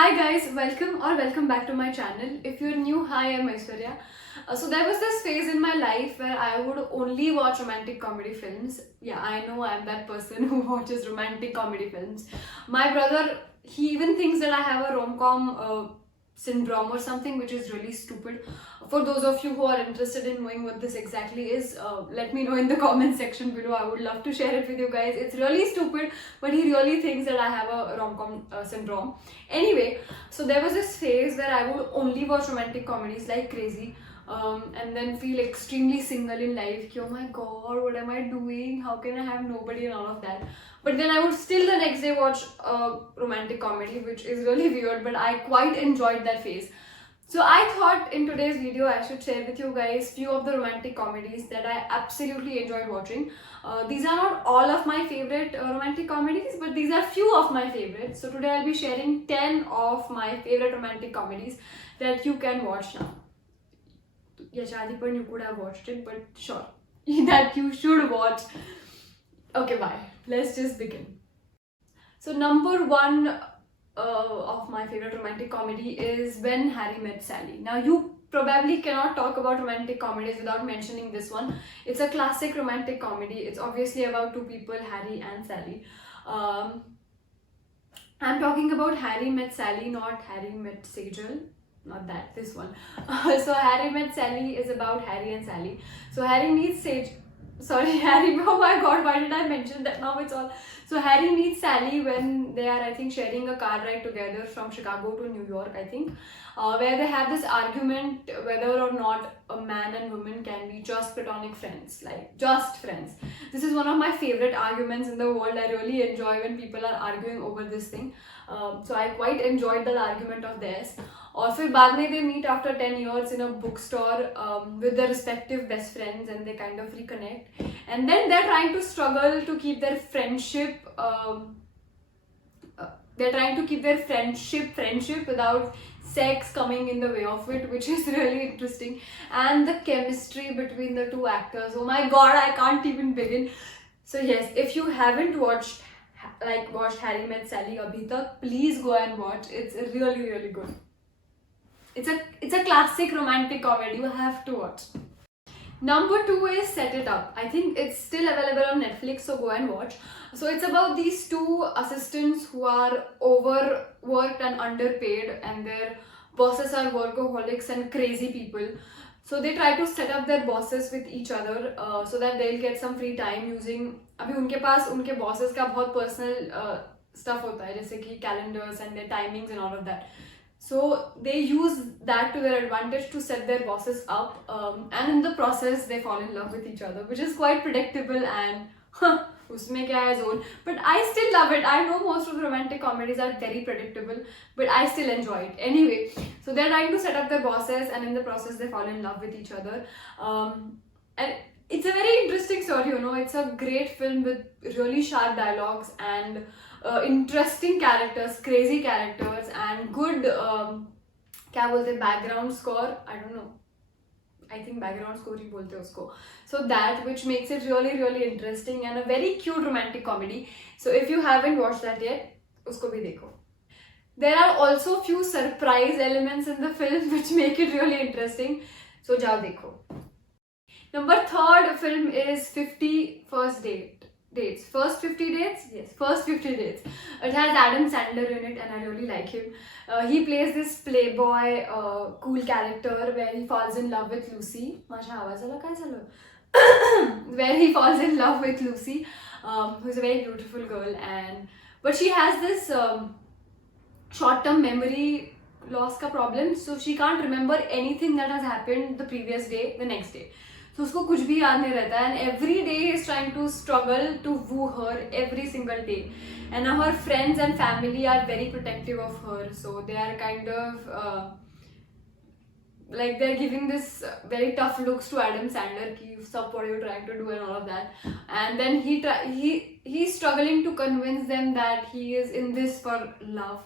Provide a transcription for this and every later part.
Hi guys, welcome back to my channel. If you're new, hi, I'm Aishwarya. So there was this phase in my life where I would only watch romantic comedy films. Yeah, I know I'm that person who watches romantic comedy films. My brother, he even thinks that I have a rom-com syndrome or something, which is really stupid. For those of you who are interested in knowing what this exactly is, let me know in the comment section below. I would love to share it with you guys. It's really stupid, but he really thinks that I have a rom-com syndrome. Anyway, so there was this phase where I would only watch romantic comedies like crazy, and then feel extremely single in life. Oh my god, what am I doing? How can I have nobody and all of that? But then I would still the next day watch a romantic comedy, which is really weird, but I quite enjoyed that phase. So I thought in today's video I should share with you guys few of the romantic comedies that I absolutely enjoyed watching. These are not all of my favorite romantic comedies, but these are few of my favorites. So today I'll be sharing 10 of my favorite romantic comedies that you can watch now. Yes, Adipan, you could have watched it, but sure, that you should watch. Okay, bye. Let's just begin. So number one of my favorite romantic comedy is When Harry Met Sally. Now you probably cannot talk about romantic comedies without mentioning this one. It's a classic romantic comedy. It's obviously about two people, Harry and Sally. I'm talking about Harry Met Sally, not Harry Met Sejal. Not that, this one. So Harry Met Sally is about Harry and Sally. So Harry meets Sage. Sorry, Harry. Oh my god, why did I mention that? Now it's all. So Harry meets Sally when they are, I think, sharing a car ride together from Chicago to New York, I think, where they have this argument whether or not a man and woman can be just platonic friends, like just friends. This is one of my favorite arguments in the world. I really enjoy when people are arguing over this thing. So I quite enjoyed that argument of theirs. और फिर बाद में they meet after 10 years in a bookstore with their respective best friends, and they kind of reconnect, and then they're trying to struggle to keep their friendship friendship without sex coming in the way of it, which is really interesting. And the chemistry between the two actors, oh my god, I can't even begin. So yes, if you haven't watched Harry Met Sally abhi tak, please go and watch. It's really good. It's a classic romantic comedy. You have to watch. Number two is Set It Up. I think it's still available on Netflix, so go and watch. So it's about these two assistants who are overworked and underpaid, and their bosses are workaholics and crazy people. So they try to set up their bosses with each other so that they'll get some free time using. अभी उनके पास उनके bosses का बहुत personal stuff होता है, जैसे कि calendars and their timings and all of that. So they use that to their advantage to set their bosses up, and in the process they fall in love with each other, which is quite predictable and usme kya hai zone. But I still love it. I know most of the romantic comedies are very predictable, but I still enjoy it. Anyway, so they're trying to set up their bosses, and in the process they fall in love with each other. And it's a very interesting story, It's a great film with really sharp dialogues and interesting characters, crazy characters, and good क्या बोलते background score. I don't know. I think background score ही बोलते हैं उसको. So that, which makes it really interesting and a very cute romantic comedy. So if you haven't watched that yet, उसको भी देखो. There are also few surprise elements in the film which make it really interesting. So जाओ देखो. Number third film is 50 First Dates. First 50 Dates? Yes, First 50 Dates. It has Adam Sandler in it, and I really like him. He plays this playboy, cool character where he falls in love with Lucy. Where he falls in love with Lucy, who's a very beautiful girl, but she has this short-term memory loss ka problem, so she can't remember anything that has happened the previous day, the next day. So उसको कुछ भी याद नहीं रहता है, and every day he is trying to struggle to woo her every single day. And now her friends and family are very protective of her, so they are kind of like they're giving this very tough looks to Adam Sandler ki stop what you're trying to do and all of that. And then he's struggling to convince them that he is in this for love.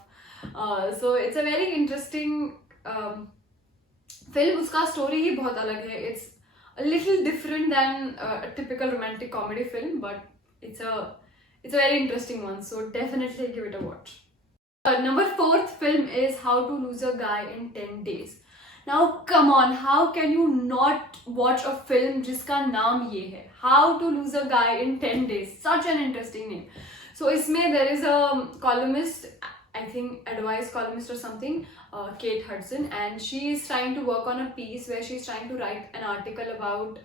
So it's a very interesting film. उसका story ही बहुत अलग है. It's a little different than a typical romantic comedy film, but it's a very interesting one, so definitely give it a watch. Number fourth film is How to Lose a Guy in 10 Days. Now come on, how can you not watch a film जिसका नाम ये है, How to Lose a Guy in 10 Days? Such an interesting name. So इसमें there is a columnist, I think advice columnist or something, Kate Hudson, and she is trying to work on a piece where she is trying to write an article about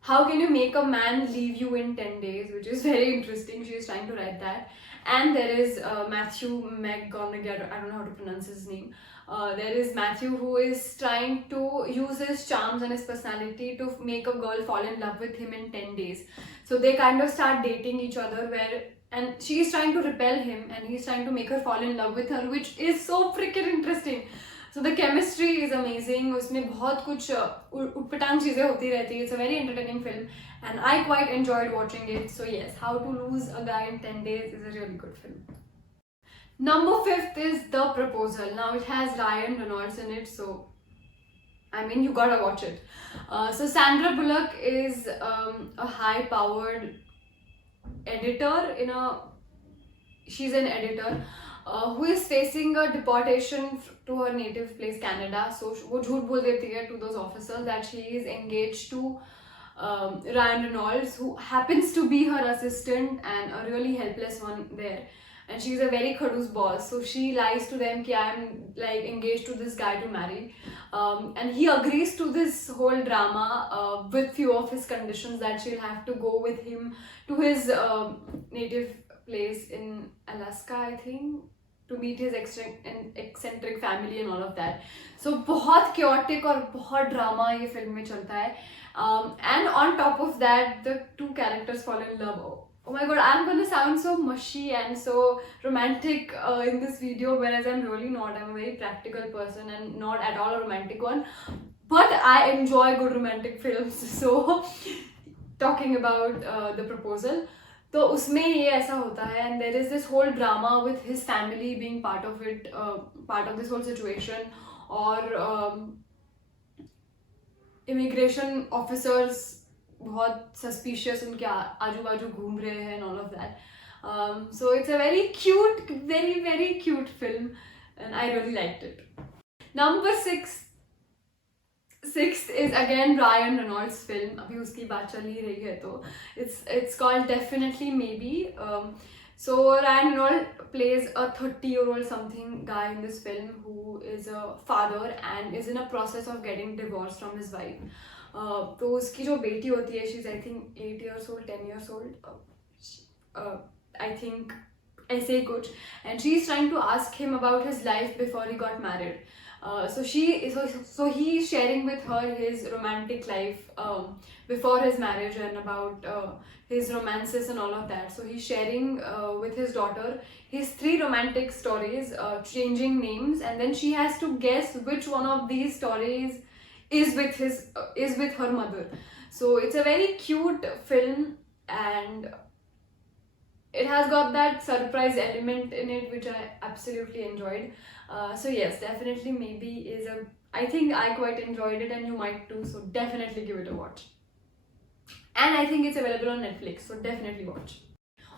how can you make a man leave you in 10 days, which is very interesting. She is trying to write that. And there is Matthew McConaughey, I don't know how to pronounce his name. There is Matthew, who is trying to use his charms and his personality to make a girl fall in love with him in 10 days. So they kind of start dating each other, and she is trying to repel him and he's trying to make her fall in love with her, which is so freaking interesting. So the chemistry is amazing. उसमें बहुत कुछ उटपटांग चीजें होती रहती है. It's a very entertaining film and I quite enjoyed watching it. So yes, How to Lose a Guy in 10 Days is a really good film. Number 5 is The Proposal. Now it has Ryan Reynolds in it, so I mean you gotta watch it. So Sandra Bullock is a high-powered editor she's an editor who is facing a deportation to her native place Canada. So वो झूठ बोल देती है to those officers that she is engaged to Ryan Reynolds, who happens to be her assistant and a really helpless one there. And she's a very khadus boss, so she lies to them that I am like engaged to this guy to marry, and he agrees to this whole drama with few of his conditions, that she'll have to go with him to his native place in Alaska, I think, to meet his eccentric family and all of that. So बहुत chaotic और बहुत drama ये film में चलता है, and on top of that the two characters fall in love. Oh my god, I'm gonna sound so mushy and so romantic in this video, whereas I'm really not. I'm a very practical person and not at all a romantic one. But I enjoy good romantic films. So, talking about The Proposal, तो उसमें ये ऐसा होता है, and there is this whole drama with his family being part of it, part of this whole situation, or immigration officers बहुत suspicious उनके आजू बाजू घूम रहे हैं and all of that. So it's a very cute, very very cute film and I really liked it. Number 6 is again Ryan Reynolds film. अभी उसकी बात चल ही रही है तो it's called Definitely Maybe. So Ryan Reynolds plays a 30-year-old something guy in this film who is a father and is in a process of getting divorced from his wife. तो उसकी जो बेटी होती है, she's I think 8 years old, 10 years old, I think ऐसे ही कुछ, and she's trying to ask him about his life before he got married. So he is sharing with her his romantic life before his marriage and about his romances and all of that. So he's sharing with his daughter his 3 romantic stories, changing names, and then she has to guess which one of these stories is with her mother. So it's a very cute film and it has got that surprise element in it, which I absolutely enjoyed. So yes, Definitely Maybe I think I quite enjoyed it and you might too, so definitely give it a watch. And I think it's available on Netflix, so definitely watch.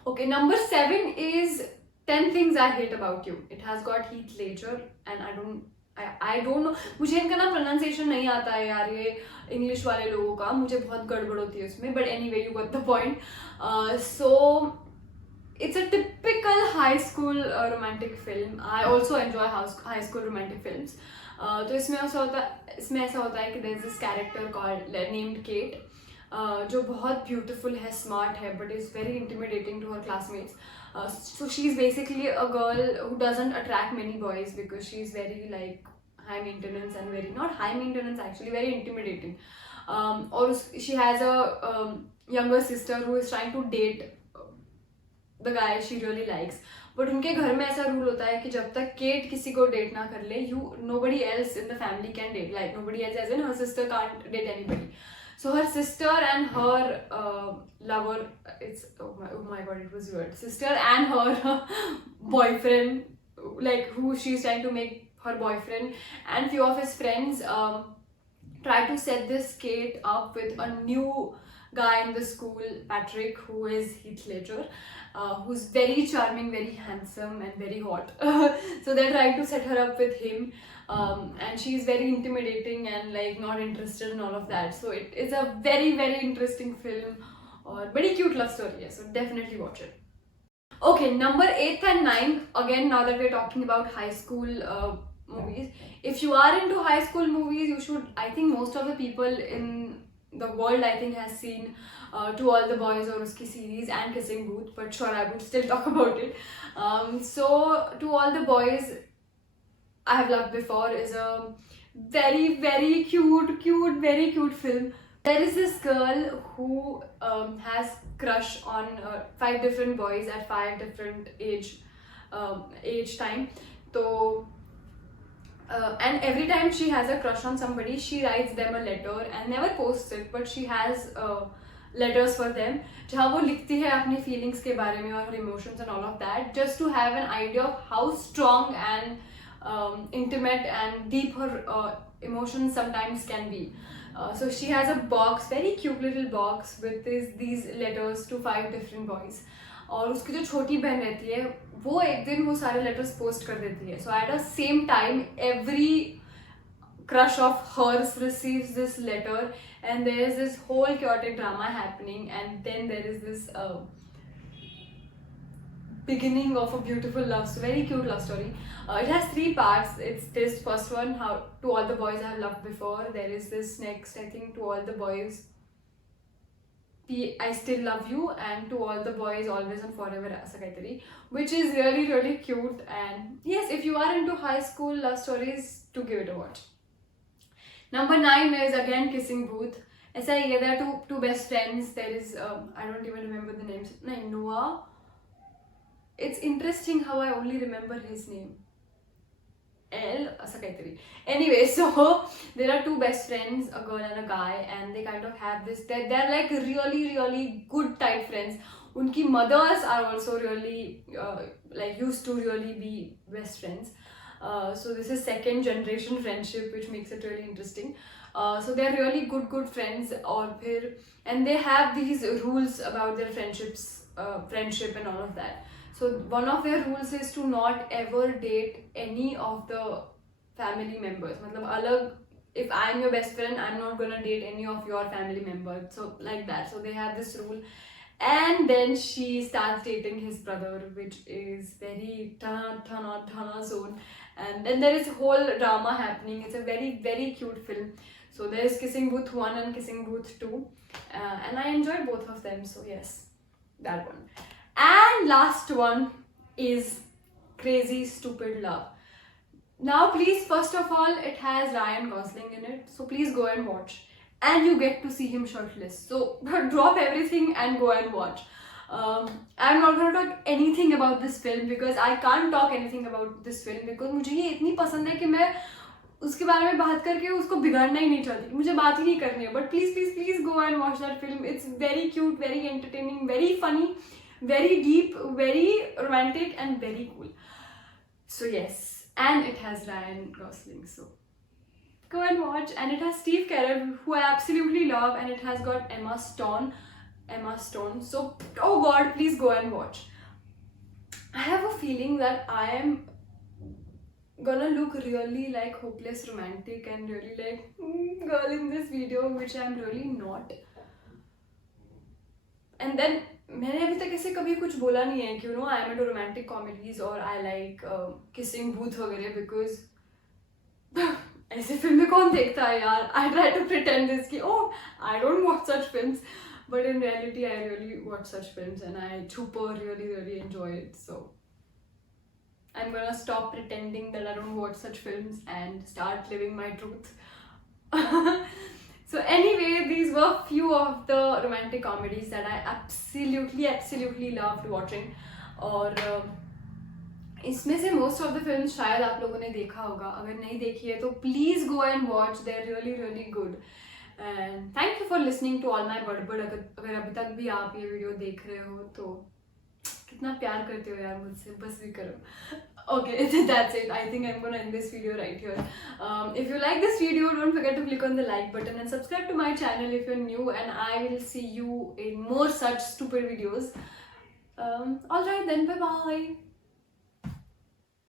Okay, number 7 is 10 Things I Hate About You. It has got Heath Ledger and I don't know, मुझे इनका ना pronunciation नहीं आता है यार, ये English वाले लोगों का, मुझे बहुत गड़बड़ होती है उसमें, but anyway you got the point. So it's a typical high school romantic film. I also enjoy high school romantic films. तो इसमें ऐसा होता है कि there is this character called named Kate, जो बहुत beautiful है, smart है, but is very intimidating to her classmates. So she's basically a girl who doesn't attract many boys because she's very like high maintenance and very not high maintenance actually, very intimidating. Or she has a younger sister who is trying to date the guy she really likes. But उनके घर में ऐसा rule होता है कि जब तक cat किसी को डेट ना कर ले, nobody else in the family can date. Like nobody else, as in her sister can't date anybody. So her sister and her lover, oh my god, it was weird. Sister and her boyfriend, like who she's trying to make her boyfriend, and few of his friends try to set this Kate up with a new guy in the school, Patrick, who is Heath Ledger, who's very charming, very handsome, and very hot. So they're trying to set her up with him, and she's very intimidating and like not interested in all of that. So it is a very, very interesting film, or very cute love story. Yeah, so definitely watch it. Okay, number 8 and 9. Again, now that we're talking about high school movies, if you are into high school movies, you should. I think most of the people in the world, I think, has seen To All the Boys or uski series and Kissing Booth. But sure, I would still talk about it. So To All the Boys, I Have Loved Before is a very, very cute, very cute film. There is this girl who has crush on 5 different boys at 5 different age time. So and every time she has a crush on somebody, she writes them a letter and never posts it, but she has letters for them जहाँ वो लिखती है अपनी feelings के बारे में और her emotions and all of that, just to have an idea of how strong and intimate and deep her emotions sometimes can be. So she has a box, very cute little box with these letters to 5 different boys. और उसकी जो छोटी बहन रहती है वो एक दिन वो सारे लेटर्स पोस्ट कर देती है. So at the same time, every crush of hers receives this letter, and there is this whole chaotic drama happening, and then there is this beginning of a beautiful love story, very cute love story. It has 3 parts. It's this first one, how To All the Boys I Have Loved Before. There is this next, I think, To All the Boys I Still Love You, and To All the Boys Always and Forever Asa kaitari, which is really, really cute. And yes, if you are into high school love stories, to give it a watch. Number 9 is again Kissing Booth. ऐसा ही है, there are two best friends. There is I don't even remember the names. No, Noah. It's interesting how I only remember his name. Anyway, so there are 2 best friends, a girl and a guy, and they kind of have this, they're like really, really good type friends. Unki mothers are also really like used to really be best friends. So this is 2nd generation friendship, which makes it really interesting. So they're really good friends, and they have these rules about their friendship and all of that. So one of their rules is to not ever date any of the family members. Matlab, if I'm your best friend, I'm not gonna date any of your family members. So like that. So they have this rule. And then she starts dating his brother, which is very Thana zone. And then there is a whole drama happening. It's a very, very cute film. So there's Kissing Booth 1 and Kissing Booth 2. And I enjoyed both of them. So yes, that one. And last one is Crazy Stupid Love. Now please, first of all, it has Ryan Gosling in it, so please go and watch, and you get to see him shirtless, so drop everything and go and watch. I'm not going to talk anything about this film because I can't talk anything about this film because मुझे ये इतनी पसंद है कि मैं उसके बारे में बात करके उसको बिगाड़ना ही नहीं चाहती, मुझे बात ही नहीं करनी है. But please go and watch that film. It's very cute, very entertaining, very funny, very deep, very romantic, and very cool. So yes, and it has Ryan Gosling, so go and watch. And it has Steve Carell, who I absolutely love, and it has got Emma Stone. So oh god, please go and watch. I have a feeling that I am gonna look really like hopeless romantic and really like girl in this video, which I'm really not. And then मैंने अभी तक ऐसे कभी कुछ बोला नहीं है कि I am into romantic comedies or I like Kissing Booth वगैरह, because ऐसे फिल्में कौन देखता है यार. I try to pretend this कि oh I don't watch such films, but in reality I really watch such films and I super really enjoy it. So I'm gonna stop pretending that I don't watch such films and start living my truth. So anyway, these were few of the romantic comedies that I absolutely loved watching. और इसमें से most of the films शायद आप लोगों ने देखा होगा. अगर नहीं देखी है तो please go and watch. They're really good. And thank you for listening to all my बड़बड़. अगर अभी तक भी आप ये वीडियो देख रहे हो तो कितना प्यार करते हो यार मुझसे, बस भी करो. Okay, that's it. I think I'm gonna end this video right here. If you like this video, don't forget to click on the like button and subscribe to my channel if you're new, and I will see you in more such stupid videos. Alright then, bye bye.